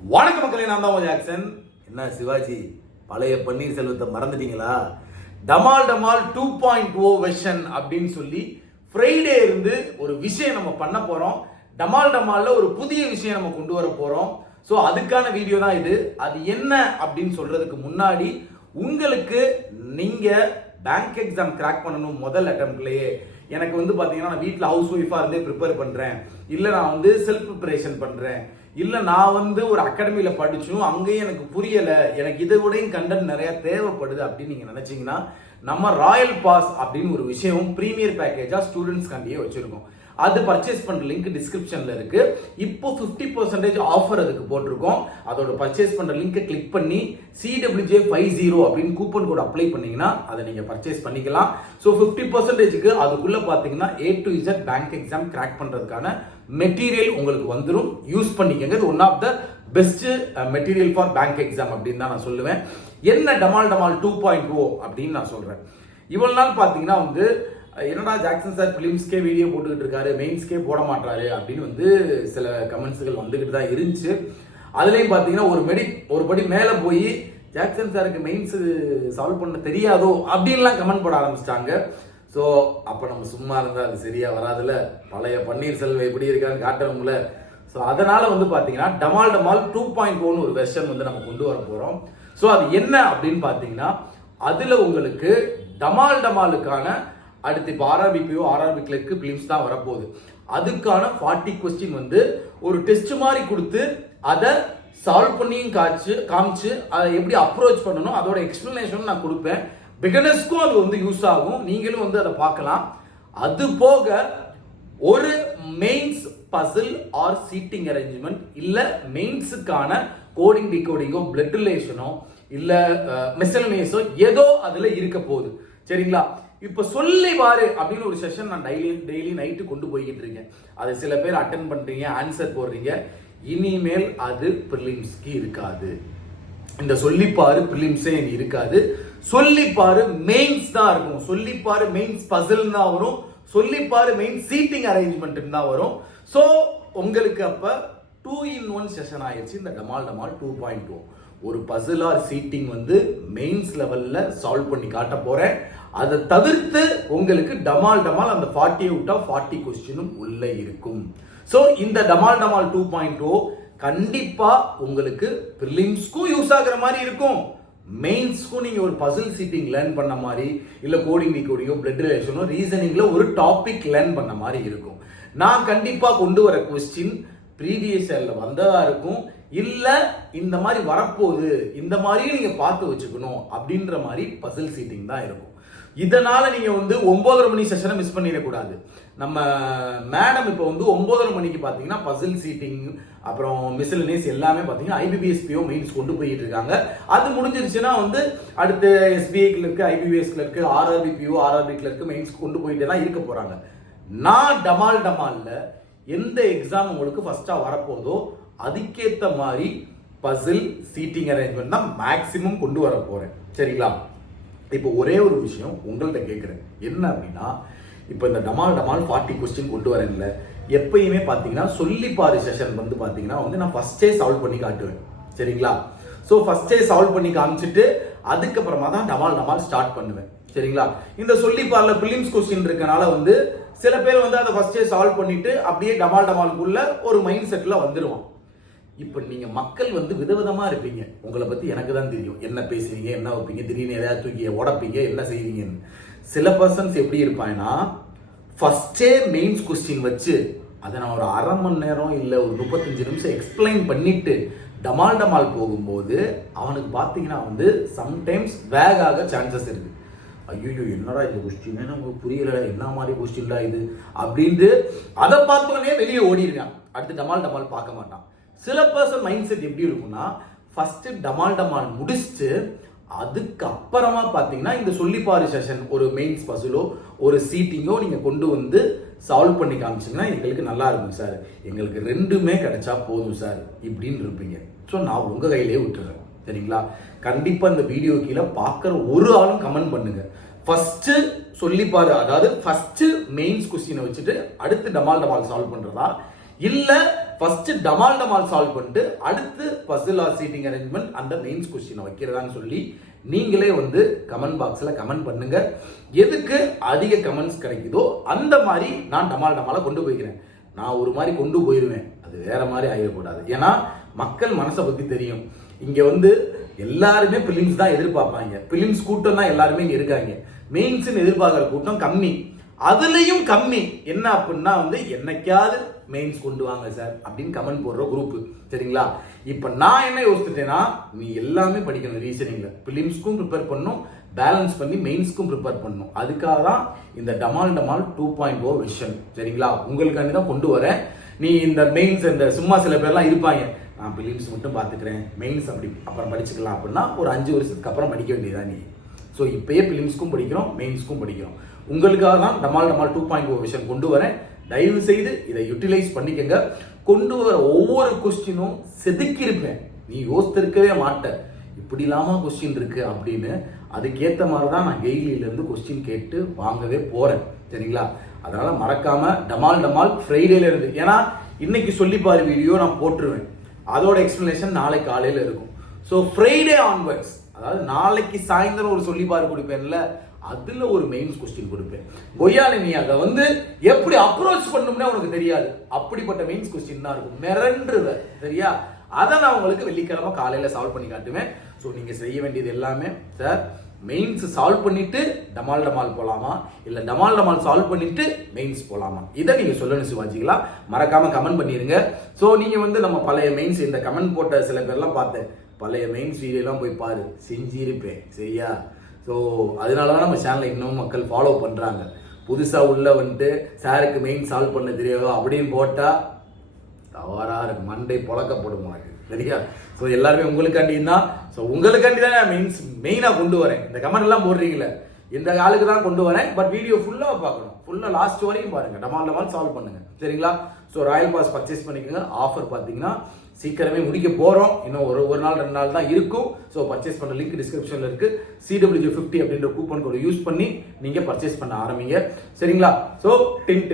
வணக்க மக்களே, நான் தான் ஜாக்சன். என்ன சிவாஜி, பழைய பன்னீர்செல்வத்தை மறந்துட்டீங்களா? டமால் 2.0 வெர்ஷன் அப்படின்னு சொல்லி ஃப்ரைடே இருந்து ஒரு விஷயம் நம்ம பண்ண போறோம். டமால்ல ஒரு புதிய விஷயம் நம்ம கொண்டு வர போறோம். ஸோ அதுக்கான வீடியோ தான் இது. அது என்ன அப்படின்னு சொல்றதுக்கு முன்னாடி உங்களுக்கு நீங்க பேங்க் எக்ஸாம் கிராக் பண்ணணும் முதல் அட்டம்ப்ட்லயே. எனக்கு பாத்தீங்கன்னா நான் வீட்டில் ஹவுஸ் ஒய்ஃபா இருந்தே ப்ரிப்பேர் பண்றேன், இல்ல நான் செல்ஃப் ப்ரிப்பரேஷன் பண்றேன், இல்ல நான் ஒரு அகாடமியில படிச்சும் அங்கேயும் எனக்கு புரியல, எனக்கு இதை விடையும் கண்டென்ட் நிறைய தேவைப்படுது அப்படின்னு நீங்க நினைச்சீங்கன்னா நம்ம ராயல் பாஸ் அப்படின்னு ஒரு விஷயம் பிரீமியர் பேக்கேஜா ஸ்டூடெண்ட்ஸ் கண்டியே வச்சிருக்கோம். அது பர்ச்சேஸ் பண்ற லிங்க் டிஸ்கிரிப்ஷன்ல இருக்கு. இப்போ 50% ஆஃபர் அதுக்கு போட்டிருக்கோம். அதோட பர்ச்சேஸ் பண்ற லிங்கை கிளிக் பண்ணி CWJ50 அப்படின்னு கூப்பன் கோட் அப்ளை பண்ணீங்கன்னா அதை நீங்க பர்ச்சேஸ் பண்ணிக்கலாம். ஸோ 50%க்கு அதுக்குள்ள பாத்தீங்கன்னா A to Z bank exam crack பண்றதுக்கான மெட்டீரியல் உங்களுக்கு வந்துடும். யூஸ் பண்ணிக்கங்க. இது one of the best material for bank exam அப்படின்னு தான் நான் சொல்லுவேன். என்ன டமால் 2.0 அப்படின்னு நான் சொல்றேன். இவ்வளவு நாள் பாத்தீங்கன்னா என்னடா ஜாக்சன் சார் பிலிம்ஸ்கே வீடியோ போட்டுக்கிட்டு இருக்காரு, மெயின்ஸ்கே போட மாட்டாரு அப்படின்னு சில கமெண்ட்ஸ்கள் வந்துகிட்டு தான் இருந்துச்சு. அதுலயும் பாத்தீங்கன்னா ஒரு படி மேல போய் ஜாக்சன் சாருக்கு மெயின்ஸ் சால்வ் பண்ண தெரியாதோ அப்படின்லாம் கமெண்ட் போட ஆரம்பிச்சிட்டாங்க. ஸோ அப்போ நம்ம சும்மா இருந்தால் அது சரியா வராதுல, பழைய பன்னீர்செல்வம் எப்படி இருக்கான்னு காட்டணும்ல. ஸோ அதனால பார்த்தீங்கன்னா டமால் 2.0 ஒரு வெர்ஷன் நம்ம கொண்டு வர போகிறோம். ஸோ அது என்ன அப்படின்னு பார்த்தீங்கன்னா அதில் உங்களுக்கு டமாலுக்கான அடுத்து இப்போ ஆர்ஆர்பிபிஓ ஆர்ஆர்பி கிளர்க்கு பிலிம்ஸ் தான் வரப்போகுது. அதுக்கான 40 கொஸ்டின் ஒரு டெஸ்ட் மாதிரி கொடுத்து அதை சால்வ் பண்ணியும் காமிச்சு அதை எப்படி அப்ரோச் பண்ணணும் அதோட எக்ஸ்பிளனேஷன் நான் கொடுப்பேன். பிகினர்ஸ்க்கும் அது யூஸ் ஆகும், நீங்களும் அதை பார்க்கலாம். அது போக ஒரு mains puzzle or seating arrangement, இல்ல மெயின்ஸுக்கான கோடிங் டிகோடிங்கோ பிளட் ரிலேஷனோ இல்ல மிஸ்செலனியஸோ ஏதோ அதுல இருக்க போகுது. சரிங்களா? இப்ப சொல்லி பாரு அப்படின்னு ஒரு செஷன் நான் டெய்லி நைட்டு கொண்டு போய்கிட்டு இருக்கேன். அதை சில பேர் அட்டென்ட் பண்றீங்க, ஆன்சர் போடுறீங்க. இனிமேல் அது பிரிலிம்ஸ்க்கு இருக்காது. இந்த சொல்லிப்பாரு பிரிலிம்ஸே இருக்காது. சொல்லிப்பாரு மெயின்ஸ் தான் இருக்கும். சொல்லிப்பாரு மெயின்ஸ் பசில் தான் வரும். சொல்லிப்பாரு மெயின்ஸ் சீட்டிங் அரேஞ்ச்மெண்ட் தான் வரும். ஸோ உங்களுக்கு அப்ப 2-in-1 செஷன் ஆயிடுச்சு இந்த டமால் 2.0. ஒரு பசில் ஆர் சீட்டிங் மெயின்ஸ் லெவல்ல சால்வ் பண்ணி காட்ட போறேன். அதை தவிர்த்து உங்களுக்கு டமால் அந்த 40 out of 40 கொஸ்டினும் உள்ள இருக்கும். ஸோ இந்த டமால் 2.0 கண்டிப்பா உங்களுக்கு பிரிலிம்ஸ்க்கும் யூஸ் ஆகுற மாதிரி இருக்கும், மெயின்ஸ்க்கும் நீங்க ஒரு பசில் சீட்டிங் லேர்ன் பண்ண மாதிரி, இல்ல கோடிங் டிகோடிங்கோ பிளட் ரிலேஷனோ ரீசனிங்ல ஒரு டாபிக் லேர்ன் பண்ண மாதிரி இருக்கும். நான் கண்டிப்பா கொண்டு வர கொஸ்டின் ப்ரீவியஸ் இயர்ல வந்ததா இருக்கும், இல்ல இந்த மாதிரி வரப்போகுது, இந்த மாதிரியும் நீங்க பார்த்து வச்சுக்கணும் அப்படின்ற மாதிரி பசில் சீட்டிங் தான் இருக்கும். இதனால நீங்க 9:30 மணி செஷனை மிஸ் பண்ணிடக்கூடாது. நம்ம மேடம் இப்போ 9:30 மணிக்கு பாத்தீங்கன்னா பசில் சீட்டிங் அப்புறம் மிஸ்செலனியஸ் எல்லாமே பாத்தீங்கன்னா IBPS-PO மெயின்ஸ் கொண்டு போயிட்டு இருக்காங்க. அது முடிஞ்சிருச்சுன்னா அடுத்து SBI clerk, IBPS clerk, RRBPO RRB clerk mains கொண்டு போயிட்டே தான் இருக்க போறாங்க. நான் டமால்ல எந்த எக்ஸாம் உங்களுக்கு ஃபர்ஸ்டா வரப்போதோ அதுக்கேத்த மாதிரி பசில் சீட்டிங் அரேஞ்ச்மெண்ட் தான் மேக்சிமம் கொண்டு வர போறேன். சரிங்களா? இப்போ ஒரே ஒரு விஷயம் உங்கள்கிட்ட கேட்குறேன், என்ன அப்படின்னா இப்போ இந்த டமால் 40 கொஸ்டின் கொண்டு வரேன்ல, எப்பயுமே பார்த்தீங்கன்னா சொல்லிப்பாரு செஷன் பார்த்தீங்கன்னா நான் ஃபர்ஸ்டே சால்வ் பண்ணி காட்டுவேன். சரிங்களா? ஸோ ஃபர்ஸ்டே சால்வ் பண்ணி காமிச்சிட்டு அதுக்கப்புறமா தான் டமால் ஸ்டார்ட் பண்ணுவேன். சரிங்களா? இந்த சொல்லிப்பாருல பிலிம்ஸ் கொஸ்டின் இருக்கனால சில பேர் அதை ஃபர்ஸ்டே சால்வ் பண்ணிட்டு அப்படியே டமாலுக்குள்ள ஒரு மைண்ட் செட்ல வந்துடுவான். இப்ப நீங்க மக்கள் விதவிதமா இருப்பீங்க. உங்களை பத்தி எனக்கு தான் தெரியும், என்ன பேசுவீங்க, என்ன வைப்பீங்க, திடீர்னு எதாவது தூக்கி உடப்பீங்க, என்ன செய்வீங்கன்னு. சில பர்சன்ஸ் எப்படி இருப்பாங்கன்னா ஃபர்ஸ்டே மெயின்ஸ் கொஸ்டின் வச்சு அதை நான் ஒரு அரை மணி நேரம் இல்ல ஒரு 35 நிமிஷம் எக்ஸ்பிளைன் பண்ணிட்டு டமால் போகும்போது அவனுக்கு பாத்தீங்கன்னா சம்டைம்ஸ் வேக் ஆக சான்சஸ் இருக்கு. ஐயோ என்னடா இந்த கொஸ்டின் நமக்கு புரியல, என்ன மாதிரி கொஸ்டின்டா இது அப்படின்ட்டு அதை பார்த்தோன்னே வெளியே ஓடிருக்கான். அடுத்து டமால் பார்க்க மாட்டான். சில பர்சன் மைண்ட் செட் எப்படி இருக்கும்னா ஃபர்ஸ்ட் டமால் முடிச்சுட்டு அதுக்கப்புறமா பார்த்தீங்கன்னா இந்த சொல்லிப்பாரு செஷன் ஒரு மெயின்ஸ் பசிலோ ஒரு சீட்டிங்கோ நீங்க கொண்டு சால்வ் பண்ணி காமிச்சிங்கன்னா எங்களுக்கு நல்லா இருக்கும் சார், எங்களுக்கு ரெண்டுமே கிடைச்சா போதும் சார் இப்படின்னு இருப்பீங்க. ஸோ நான் உங்க கையிலேயே விட்டுறேன். சரிங்களா? கண்டிப்பா இந்த வீடியோ கீழே பார்க்குற ஒரு ஆளும் கமெண்ட் பண்ணுங்க. ஃபர்ஸ்ட் சொல்லிப்பாரு, அதாவது ஃபர்ஸ்ட் மெயின்ஸ் கொஸ்டினை வச்சுட்டு அடுத்து டமால் சால்வ் பண்றதா, இல்ல ஃபர்ஸ்ட் டமால் சால்வ் பண்ணிட்டு அடுத்து பசில் ஆர் சீட்டிங் அரேஞ்ச்மெண்ட் அந்த மெயின்ஸ் கொஸ்டினை வைக்கிறதான்னு சொல்லி நீங்களே வந்து கமெண்ட் பாக்ஸில் கமெண்ட் பண்ணுங்க. எதுக்கு அதிக கமெண்ட்ஸ் கிடைக்குதோ அந்த மாதிரி நான் டமாலை கொண்டு போய்க்கிறேன். நான் ஒரு மாதிரி கொண்டு போயிடுவேன், அது வேற மாதிரி ஆகிடக்கூடாது. ஏன்னா மக்கள் மனசை பற்றி தெரியும். இங்கே வந்து எல்லாருமே பிலிம்ஸ் தான் எதிர்பார்ப்பாங்க. பிலிம்ஸ் கூட்டம் தான் எல்லாருமே இங்கே இருக்காங்க. மெயின்ஸ்ன்னு எதிர்பார்க்குற கூட்டம் கம்மி. அதுலேயும் கம்மி என்ன அப்படின்னா வந்து என்னைக்காவது மெயின்ஸ் கொண்டு வாங்க சார் அப்படின்னு கமெண்ட் போடுற குரூப். சரிங்களா? இப்போ நான் என்ன யோசிச்சுட்டேன்னா, நீ எல்லாமே படிக்கணும். ரீசனிங்ல பிலிம்ஸ்க்கும் ப்ரிப்பேர் பண்ணணும், பேலன்ஸ் பண்ணி மெயின்ஸ்க்கும் ப்ரிப்பேர் பண்ணணும். அதுக்காக தான் இந்த டமால் 2.0 விஷன். சரிங்களா? உங்களுக்காண்டி தான் கொண்டு வரேன். நீ இந்த மெயின்ஸ் இந்த சும்மா சில பேர்லாம் இருப்பாங்க, நான் பிலிம்ஸ் மட்டும் பார்த்துக்கிறேன், மெயின்ஸ் அப்படி அப்புறம் படிச்சுக்கலாம் அப்படின்னா ஒரு 5 வருஷத்துக்கு அப்புறம் படிக்க வேண்டியதான் நீ. ஸோ இப்பயே பிலிம்ஸ்க்கும் படிக்கிறோம், மெயின்ஸ்க்கும் படிக்கிறோம். உங்களுக்காக தான் டமால் 2.0 விஷன் கொண்டு வரேன். தயவு செய்து இதை யூட்டிலைஸ் பண்ணிக்கங்க. கொண்டு வர ஒவ்வொரு கொஸ்டினும் செதுக்கியிருப்பேன். நீ யோசித்திருக்கவே மாட்டேன் இப்படி இல்லாம கொஸ்டின் இருக்கு அப்படின்னு. அதுக்கேற்ற மாதிரி தான் நான் கெய்லியிலேருந்து கொஸ்டின் கேட்டு வாங்கவே போறேன். சரிங்களா? அதனால மறக்காம டமால் ஃப்ரைடேல இருந்து, ஏன்னா இன்னைக்கு சொல்லிப்பாரு வீடியோ நான் போட்டுருவேன், அதோட எக்ஸ்பிளனேஷன் நாளைக்கு காலையில் இருக்கும். ஸோ ஃப்ரைடே ஆன்வர்ட்ஸ், அதாவது நாளைக்கு சாயந்தரம் ஒரு சொல்லிப்பாரு கொடுப்பேன்ல, அதுல ஒரு மெயின்ஸ் கொஸ்டின் கொடுப்பேன். கொய்யால நீ அதை வந்து எப்படி அப்ரோச் பண்ணும்னே உனக்கு தெரியாது, அப்படிப்பட்ட மெயின்ஸ் கொஸ்டின் தான் இருக்கும். மிரண்டுருவ. சரியா? அதை நான் உங்களுக்கு வெள்ளிக்கிழமை காலையில சால்வ் பண்ணி காட்டுவேன். ஸோ நீங்க செய்ய வேண்டியது எல்லாமே, சார் மெயின்ஸ் சால்வ் பண்ணிட்டு டமால் போலாமா, இல்ல டமால் சால்வ் பண்ணிட்டு மெயின்ஸ் போலாமா, இதை நீங்க சொல்லணும் சிவாஜிகளா. மறக்காம கமெண்ட் பண்ணிருங்க. ஸோ நீங்க வந்து நம்ம பழைய மெயின்ஸ் இந்த கமெண்ட் போட்ட சில பேர்லாம் பார்த்தேன், பழைய மெயின்ஸ் வீடியோலாம் போய் பாரு, செஞ்சிருப்பேன். சரியா? ஸோ அதனால தான் நம்ம சேனலை இன்னும் மக்கள் ஃபாலோ பண்ணுறாங்க. புதுசாக உள்ள வந்துட்டு சாருக்கு மெயின் சால்வ் பண்ண தெரியாதோ அப்படின்னு போட்டால் தவறாக இருக்கு, மண்டை புழக்கப்படும் உனக்கு. சரியா? ஸோ எல்லாருமே உங்களுக்காண்டி தான். ஸோ உங்களுக்காண்டி தான் நான் மெயினாக கொண்டு வரேன். இந்த கமெண்ட் எல்லாம் போடுறீங்களே, இந்த ஆளுக்கு தான் கொண்டு வரேன். பட் வீடியோ ஃபுல்லாக பார்க்கணும், ஃபுல்லாக லாஸ்ட் வரையும் பாருங்க, டமால் சால்வ் பண்ணுங்க. சரிங்களா? ஸோ ராயல் பாஸ் பர்ச்சேஸ் பண்ணிக்கோங்க. ஆஃபர் பார்த்தீங்கன்னா சீக்கிரமே முடிக்க போறோம். இன்னும் ஒரு நாள் 2 நாள் தான் இருக்கும். ஸோ பர்ச்சேஸ் பண்ண லிங்க் டிஸ்கிரிப்ஷன்ல இருக்கு. CWG50 அப்படின்ற கூப்பன் கோட் யூஸ் பண்ணி நீங்க பர்ச்சேஸ் பண்ண ஆரம்பிங்க. சரிங்களா? ஸோ டின்